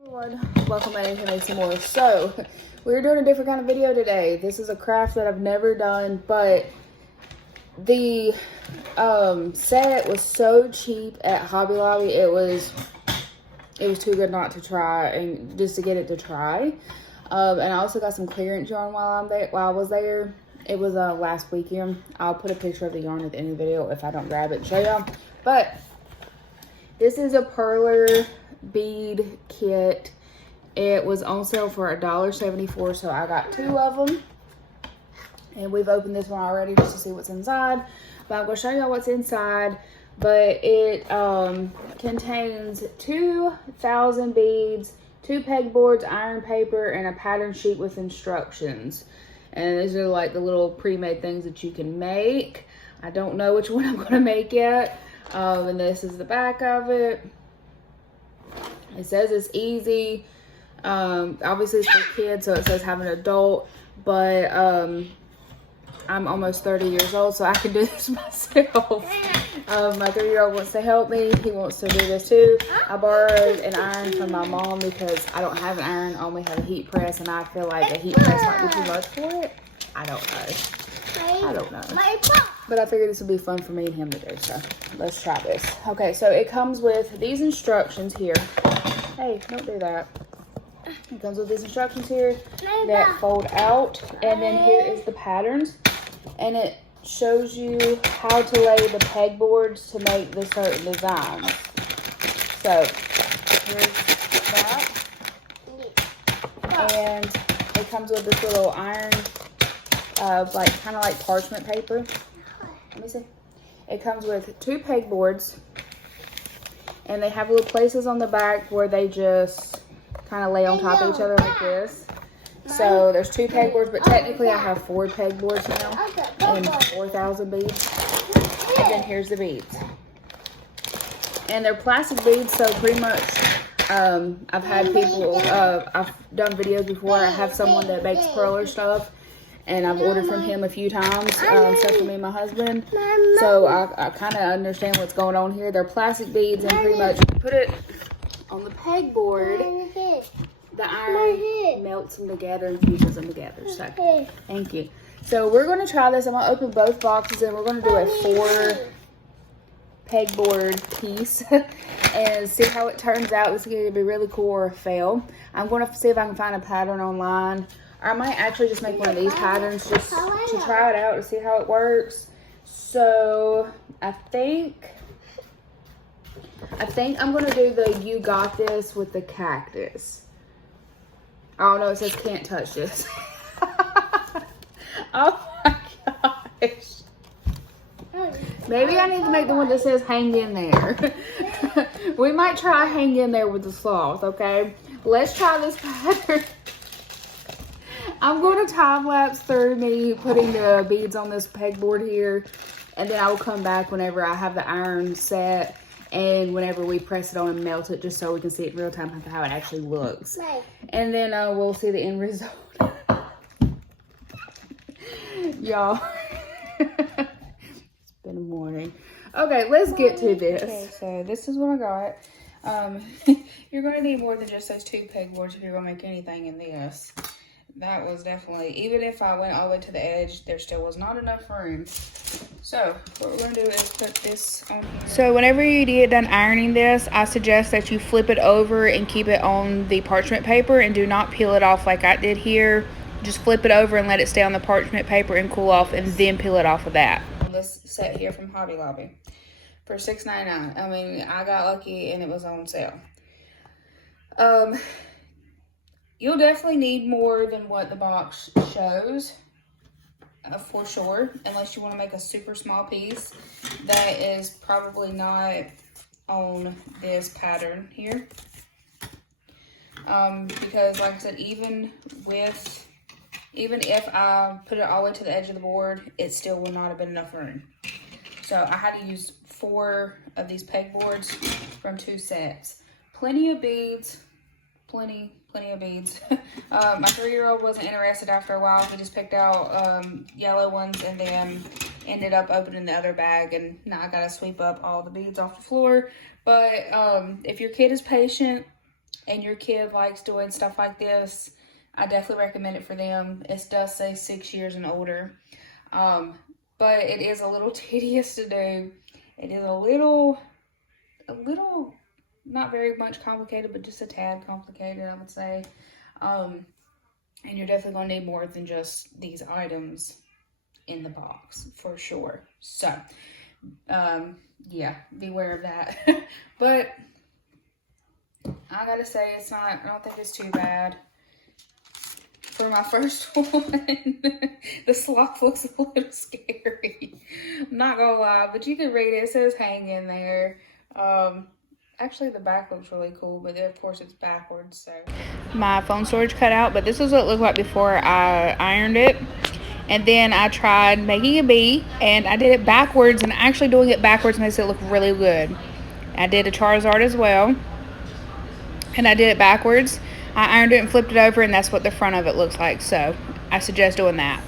Everyone, welcome back to Make Some More. So, we're doing a different kind of video today. This is a craft that I've never done, but the set was so cheap at Hobby Lobby. It was too good not to try, and just to get it to try. And I also got some clearance yarn while I was there. It was last weekend. I'll put a picture of the yarn at the end of the video if I don't grab it and show y'all. But this is a Perler Bead kit. It was on sale for $1.74, so I got 2 of them. And we've opened this one already just to see what's inside. But I'm going to show y'all what's inside. But it contains 2,000 beads, 2 pegboards, iron paper, and a pattern sheet with instructions. And these are like the little pre-made things that you can make. I don't know which one I'm going to make yet. And this is the back of it. It says it's easy. Obviously it's for kids, so it says have an adult. But I'm almost 30 years old, so I can do this myself. My 3-year-old wants to help me. He wants to do this too. I borrowed an iron from my mom because I don't have an iron. I only have a heat press, and I feel like a heat press might be too much for it. I don't know. But I figured this would be fun for me and him to do, so let's try this. Okay, so it comes with these instructions here. Hey, don't do that. It comes with these instructions here that fold out, and then here is the patterns, and it shows you how to lay the pegboards to make the certain designs. So here's that, and it comes with this little iron, like kind of like parchment paper. Let me see. It comes with 2 pegboards, and they have little places on the back where they just kind of lay on top of each other like this. So there's 2 pegboards, but technically I have 4 pegboards now and 4,000 beads. And then here's the beads. And they're plastic beads, so pretty much I've had people, I've done videos before. I have someone that makes Perler stuff, and I've ordered from him a few times, except for me and my husband. So I kind of understand what's going on here. They're plastic beads, and pretty much put it on the pegboard, the iron melts them together and fuses them together. So, thank you. So we're going to try this. I'm going to open both boxes, and we're going to do a 4 pegboard piece and see how it turns out. This is going to be really cool or a fail. I'm going to see if I can find a pattern online. Or I might actually just make one of these patterns just to try it out to see how it works. So I think I'm going to do the You Got This with the cactus. Oh no, it says can't touch this. Oh my gosh. Maybe I need to make the one that says hang in there. We might try hang in there with the sloth, okay? Let's try this pattern. I'm going to time lapse through me putting the beads on this pegboard here, and then I will come back whenever I have the iron set and whenever we press it on and melt it, just so we can see it in real time how it actually looks. And then we'll see the end result. Y'all, it's been a morning. Okay, let's get to this. Okay, so this is what I got. You're going to need more than just those 2 pegboards if you're going to make anything in this. That was definitely, even if I went all the way to the edge, there still was not enough room. So what we're going to do is put this on here. So whenever you get done ironing this, I suggest that you flip it over and keep it on the parchment paper, and do not peel it off like I did here. Just flip it over and let it stay on the parchment paper and cool off, and then peel it off of that. This set here from Hobby Lobby for $6.99. I mean, I got lucky and it was on sale. You'll definitely need more than what the box shows, for sure, unless you want to make a super small piece. That is probably not on this pattern here. Because like I said, even if I put it all the way to the edge of the board, it still would not have been enough room. So I had to use 4 of these pegboards from 2 sets. Plenty of beads. Plenty of beads. My 3-year-old wasn't interested after a while. He just picked out yellow ones and then ended up opening the other bag, and now I gotta sweep up all the beads off the floor. But if your kid is patient and your kid likes doing stuff like this, I definitely recommend it for them. It does say 6 years and older. But it is a little tedious to do. It is a little, not very much complicated, but just a tad complicated, I would say. And you're definitely going to need more than just these items in the box, for sure. So, yeah, beware of that. But I gotta say, I don't think it's too bad. For my first one, the sloth looks a little scary. I'm not gonna lie, but you can read it. It says hang in there. Actually, the back looks really cool, but of course it's backwards, so. My phone storage cut out, but this is what it looked like before I ironed it. And then I tried making a bee, and I did it backwards, and actually doing it backwards makes it look really good. I did a Charizard as well, and I did it backwards. I ironed it and flipped it over, and that's what the front of it looks like, so I suggest doing that.